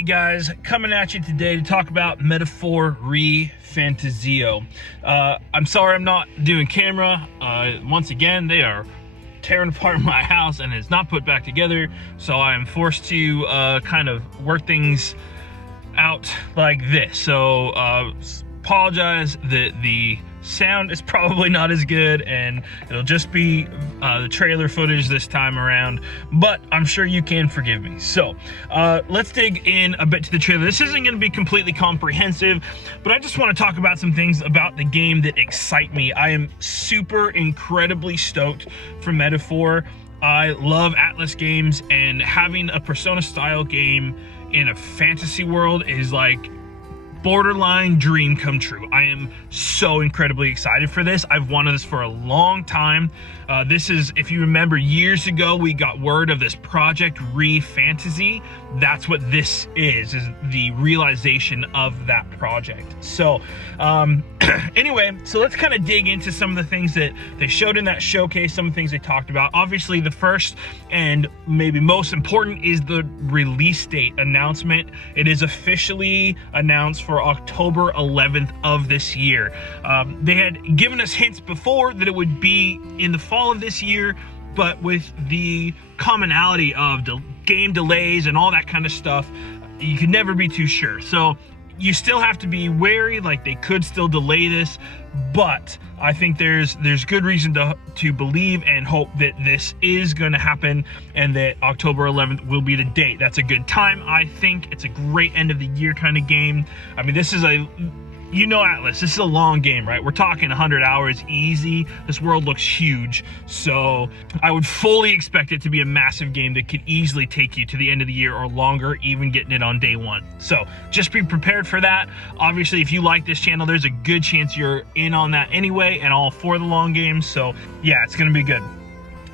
Hey guys, coming at you today to talk about Metaphor ReFantazio. I'm sorry I'm not doing camera. Once again, they are tearing apart my house and it's not put back together, so I am forced to kind of work things out like this. So apologize that the sound is probably not as good and it'll just be the trailer footage this time around, but I'm sure you can forgive me. So let's dig in a bit to the trailer. This isn't going to be completely comprehensive, but I just want to talk about some things about the game that excite me. I am incredibly stoked for Metaphor. I love Atlas games, and having a Persona style game in a fantasy world is like borderline dream come true. I am so incredibly excited for this. I've wanted this for a long time. This is, if you remember, years ago we got word of this project ReFantazio. That's what this is the realization of that project. So anyway, so let's kind of dig into some of the things that they showed in that showcase, some of the things they talked about. Obviously the first and maybe most important is the release date announcement. It is officially announced for October 11th of this year. They had given us hints before that it would be in the fall of this year, but with the commonality of the game delays and all that kind of stuff, you could never be too sure. So you still have to be wary, like they could still delay this, but I think there's good reason to believe and hope that this is going to happen and that October 11th will be the date. That's a good time. I think it's a great end of the year kind of game. I mean, this is Atlas, this is a long game, right? We're talking 100 hours easy. This world looks huge. So I would fully expect it to be a massive game that could easily take you to the end of the year or longer, even getting it on day one. So just be prepared for that. Obviously, if you like this channel, there's a good chance you're in on that anyway and all for the long games. So yeah, it's gonna be good.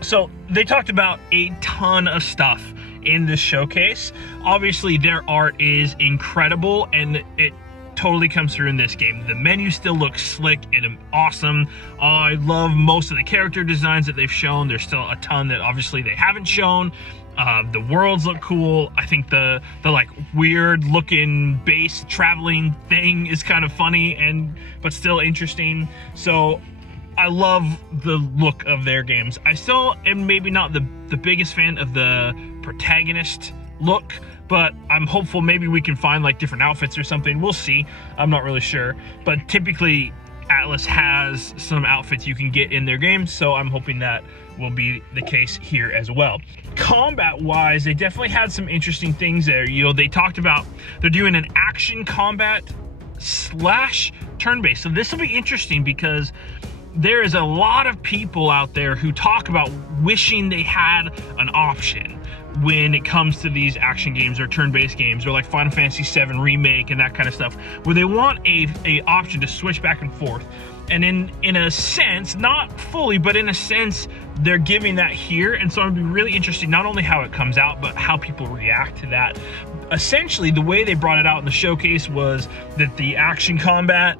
So they talked about a ton of stuff in this showcase. Obviously, their art is incredible and it totally comes through in this game. The menu still looks slick and awesome. I love most of the character designs that they've shown. There's still a ton that obviously they haven't shown. The worlds look cool. I think the like weird looking base traveling thing is kind of funny but still interesting. So I love the look of their games. I still am maybe not the biggest fan of the protagonist look, but I'm hopeful maybe we can find like different outfits or something. We'll see. I'm not really sure, but typically Atlas has some outfits you can get in their games, so I'm hoping that will be the case here as well. Combat wise, they definitely had some interesting things there. You know, they talked about they're doing an action combat / turn-based. So this will be interesting because there is a lot of people out there who talk about wishing they had an option when it comes to these action games or turn-based games or like Final Fantasy VII Remake and that kind of stuff, where they want a option to switch back and forth. And in a sense, not fully, but in a sense, they're giving that here. And so I'm gonna be really interested not only how it comes out, but how people react to that. Essentially, the way they brought it out in the showcase was that the action combat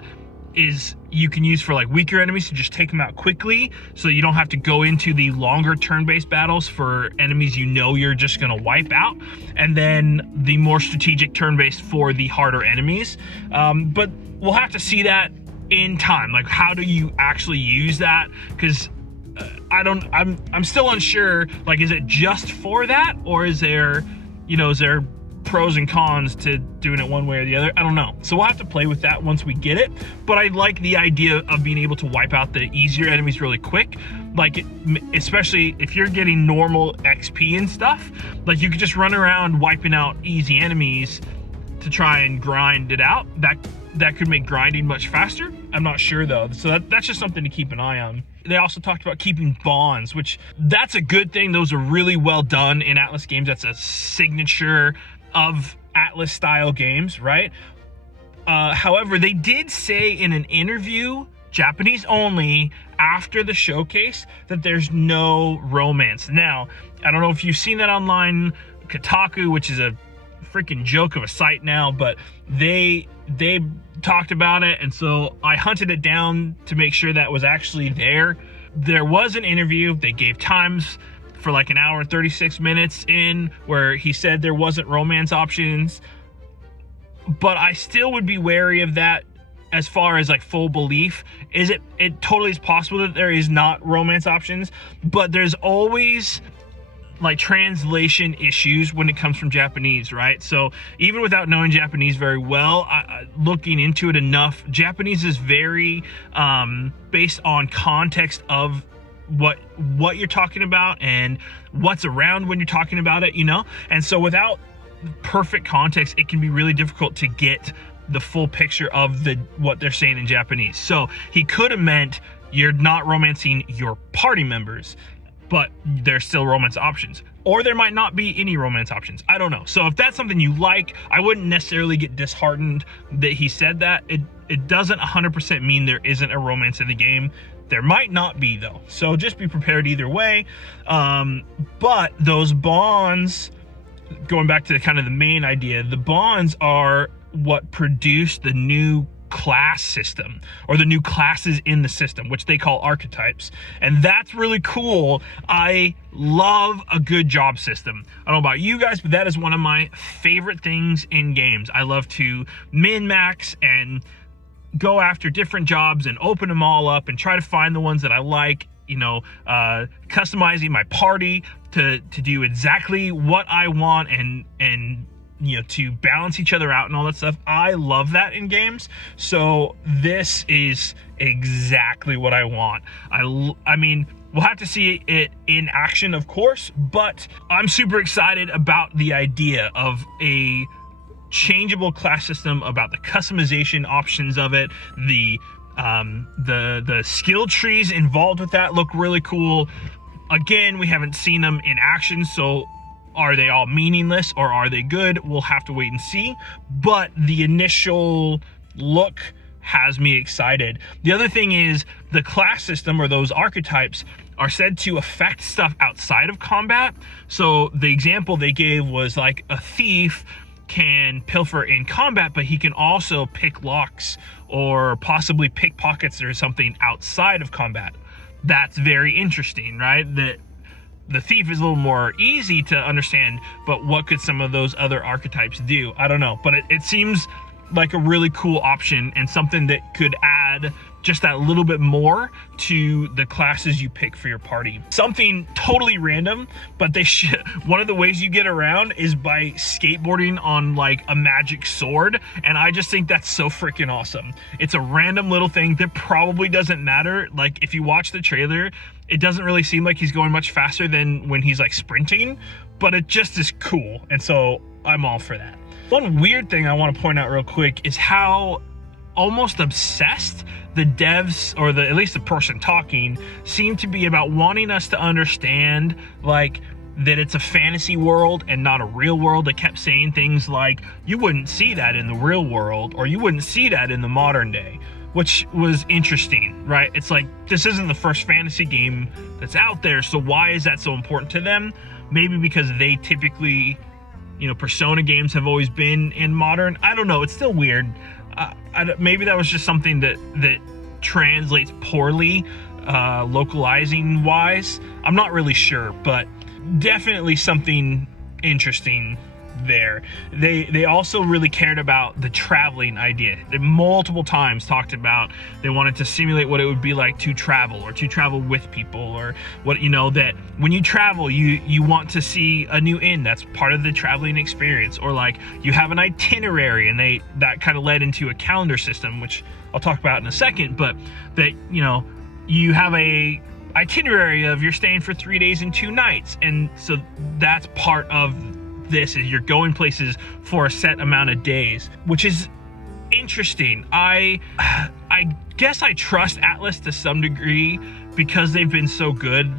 is you can use for like weaker enemies to just take them out quickly, so you don't have to go into the longer turn-based battles for enemies you know you're just gonna wipe out, and then the more strategic turn-based for the harder enemies. But we'll have to see that in time. Like, how do you actually use that? Because I'm still unsure. Like, is it just for that, or is there pros and cons to doing it one way or the other? I don't know. So we'll have to play with that once we get it. But I like the idea of being able to wipe out the easier enemies really quick. Like, especially if you're getting normal XP and stuff, like you could just run around wiping out easy enemies to try and grind it out. That could make grinding much faster. I'm not sure though. So that's just something to keep an eye on. They also talked about keeping bonds, which that's a good thing. Those are really well done in Atlas games. That's a signature of Atlas style games, right? However, they did say in an interview, Japanese only, after the showcase, that there's no romance. Now, I don't know if you've seen that online. Kotaku, which is a freaking joke of a site now, but they talked about it, and so I hunted it down to make sure that was actually there. There was an interview. They gave times for like an hour and 36 minutes in where he said there wasn't romance options. but I still would be wary of that as far as like full belief. It totally is possible that there is not romance options, but there's always like translation issues when it comes from Japanese, right? So even without knowing Japanese very well, looking into it enough, Japanese is very based on context of what you're talking about and what's around when you're talking about it, you know? And so without perfect context, it can be really difficult to get the full picture of what they're saying in Japanese. So he could have meant you're not romancing your party members, but there's still romance options. Or there might not be any romance options. I don't know. So if that's something you like, I wouldn't necessarily get disheartened that he said that. It doesn't 100% mean there isn't a romance in the game. There might not be, though. So just be prepared either way. But those bonds, going back to kind of the main idea, the bonds are what produced the new class system, or the new classes in the system, which they call archetypes. And that's really cool. I love a good job system. I don't know about you guys, but that is one of my favorite things in games. I love to min-max and go after different jobs and open them all up and try to find the ones that I like, you know, customizing my party to do exactly what I want and you know, to balance each other out and all that stuff. I love that in games. So this is exactly what I want. I mean, we'll have to see it in action, of course, but I'm super excited about the idea of a changeable class system, about the customization options of it. The skill trees involved with that look really cool. Again, we haven't seen them in action, so are they all meaningless or are they good? We'll have to wait and see. But the initial look has me excited. The other thing is the class system, or those archetypes, are said to affect stuff outside of combat. So the example they gave was like a thief can pilfer in combat, but he can also pick locks or possibly pickpockets or something outside of combat. That's very interesting, right? The thief is a little more easy to understand, but what could some of those other archetypes do? I don't know, but it seems like a really cool option and something that could add just that little bit more to the classes you pick for your party. Something totally random, but one of the ways you get around is by skateboarding on like a magic sword, and I just think that's so freaking awesome. It's a random little thing that probably doesn't matter. Like if you watch the trailer, it doesn't really seem like he's going much faster than when he's like sprinting, but it just is cool, and so I'm all for that. One weird thing I want to point out real quick is how almost obsessed the devs, or at least the person talking, seem to be about wanting us to understand like that it's a fantasy world and not a real world. They kept saying things like, you wouldn't see that in the real world, or you wouldn't see that in the modern day, which was interesting, right? It's like, this isn't the first fantasy game that's out there, so why is that so important to them? Maybe because they typically, you know, Persona games have always been in modern. I don't know, it's still weird. Maybe that was just something that translates poorly, localizing wise. I'm not really sure, but definitely something interesting there. They also really cared about the traveling idea. They multiple times talked about they wanted to simulate what it would be like to travel, or to travel with people, or what, you know, that when you travel you want to see a new inn. That's part of the traveling experience. Or like you have an itinerary, and that kind of led into a calendar system, which I'll talk about in a second, but that, you know, you have a itinerary of you're staying for 3 days and 2 nights, and so that's part of this, is you're going places for a set amount of days, which is interesting. I guess I trust Atlas to some degree because they've been so good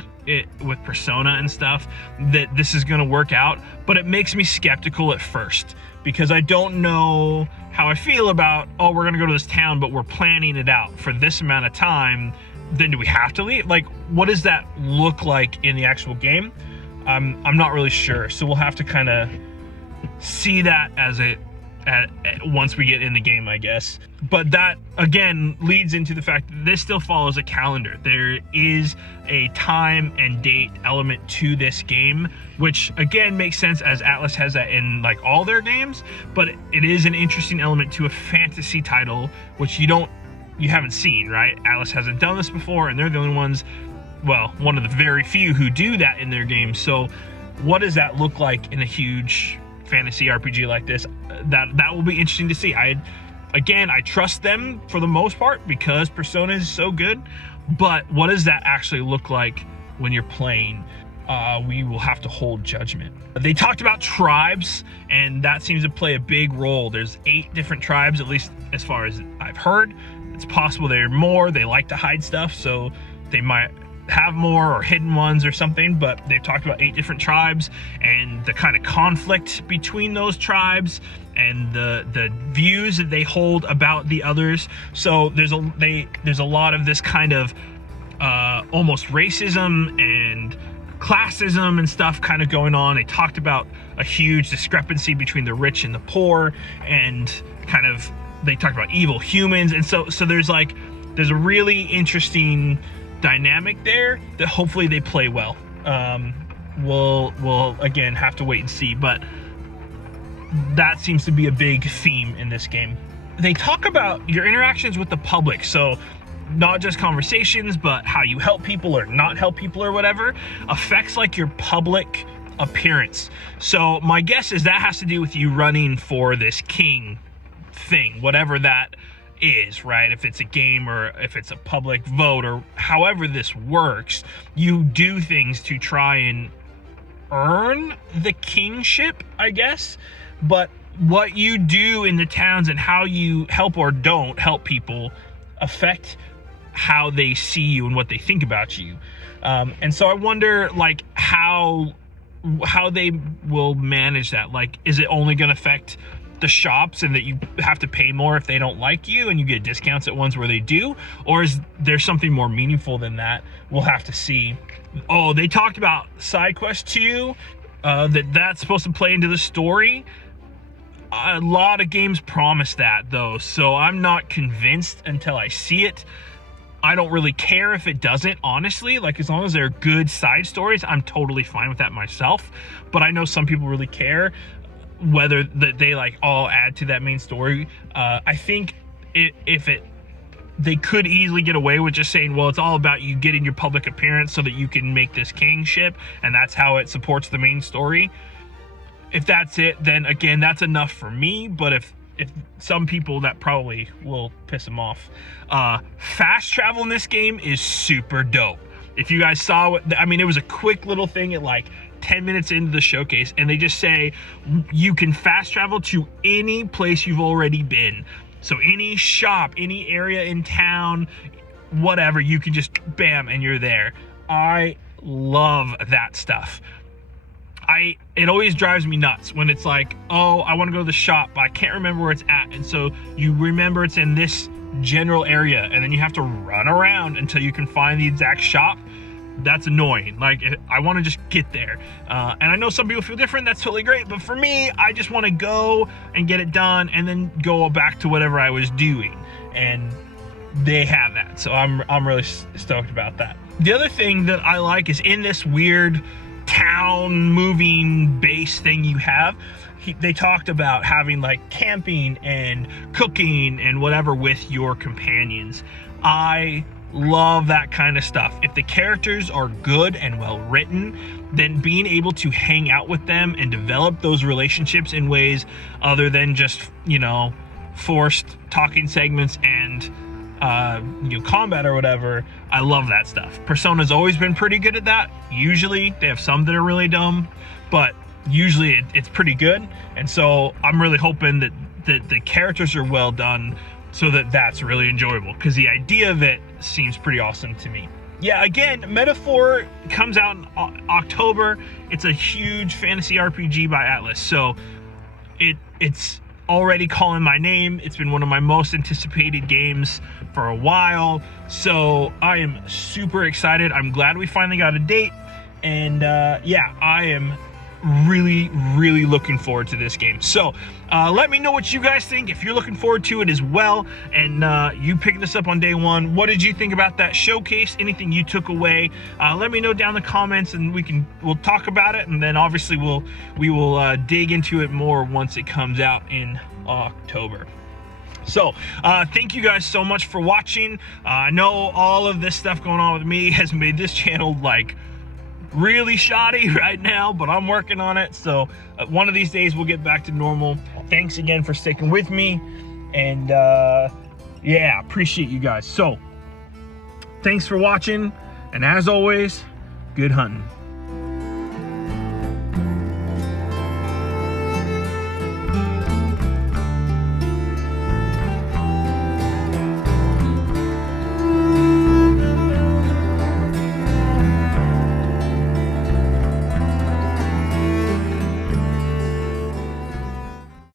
with Persona and stuff, that this is going to work out, but it makes me skeptical at first because I don't know how I feel about, oh, we're going to go to this town, but we're planning it out for this amount of time. Then do we have to leave? Like, what does that look like in the actual game? I'm not really sure, so we'll have to kind of see that as once we get in the game, I guess. But that again leads into the fact that this still follows a calendar. There is a time and date element to this game, which again makes sense as Atlas has that in like all their games, but it is an interesting element to a fantasy title, which you haven't seen, right? Atlas hasn't done this before, and they're the only ones, well, one of the very few who do that in their games. So what does that look like in a huge fantasy RPG like this? That will be interesting to see. I trust them for the most part because Persona is so good, but what does that actually look like when you're playing? We will have to hold judgment. They talked about tribes, and that seems to play a big role. There's 8 different tribes, at least as far as I've heard. It's possible there are more. They like to hide stuff, so they might have more or hidden ones or something, but they've talked about 8 different tribes and the kind of conflict between those tribes and the views that they hold about the others. So there's a lot of this kind of almost racism and classism and stuff kind of going on. They talked about a huge discrepancy between the rich and the poor, and kind of they talked about evil humans, and so there's a really interesting dynamic there that hopefully they play well. We'll again have to wait and see, but that seems to be a big theme in this game. They talk about your interactions with the public, so not just conversations, but how you help people or not help people or whatever affects like your public appearance. So my guess is that has to do with you running for this king thing, whatever that is, right? If it's a game or if it's a public vote or however this works, you do things to try and earn the kingship, I guess. But what you do in the towns and how you help or don't help people affect how they see you and what they think about you. And so I wonder like how they will manage that. Like, is it only going to affect the shops and that you have to pay more if they don't like you and you get discounts at ones where they do, or is there something more meaningful than that? We'll have to see. Oh, they talked about side quest 2, that's supposed to play into the story. A lot of games promise that though, so I'm not convinced until I see it. I don't really care if it doesn't, honestly. Like, as long as they're good side stories, I'm totally fine with that myself. But I know some people really care whether that they like all add to that main story. I think they could easily get away with just saying, well, it's all about you getting your public appearance so that you can make this kingship, and that's how it supports the main story. If that's it, then again, that's enough for me. But if some people, that probably will piss them off. Fast travel in this game is super dope. If you guys saw what, I mean, it was a quick little thing at like 10 minutes into the showcase, and they just say you can fast travel to any place you've already been. So any shop, any area in town, whatever, you can just bam and you're there. I love that stuff. It always drives me nuts when it's like, oh, I want to go to the shop, but I can't remember where it's at. And so you remember it's in this general area, and then you have to run around until you can find the exact shop. That's annoying. Like, I want to just get there. And I know some people feel different. That's totally great. But for me, I just want to go and get it done and then go back to whatever I was doing. And they have that. So I'm really stoked about that. The other thing that I like is in this weird town moving base thing you have, they talked about having like camping and cooking and whatever with your companions. I love that kind of stuff. If the characters are good and well written, then being able to hang out with them and develop those relationships in ways other than just, you know, forced talking segments and combat or whatever, I love that stuff. Persona's always been pretty good at that. Usually they have some that are really dumb, but usually it's pretty good. And so I'm really hoping that the characters are well done so that that's really enjoyable, because the idea of it seems pretty awesome to me. Yeah, again, Metaphor comes out in October. It's a huge fantasy RPG by Atlas, so it's already calling my name. It's been one of my most anticipated games for a while, so I am super excited. I'm glad we finally got a date, and yeah, I am really looking forward to this game. So let me know what you guys think, if you're looking forward to it as well, and you picked this up on day one. What did you think about that showcase? Anything you took away? Let me know down in the comments, and we'll talk about it, and then obviously we will dig into it more once it comes out in October. So thank you guys so much for watching. I know all of this stuff going on with me has made this channel like really shoddy right now, but I'm working on it. So one of these days we'll get back to normal. Thanks again for sticking with me, and yeah, appreciate you guys. So thanks for watching, and as always, good hunting.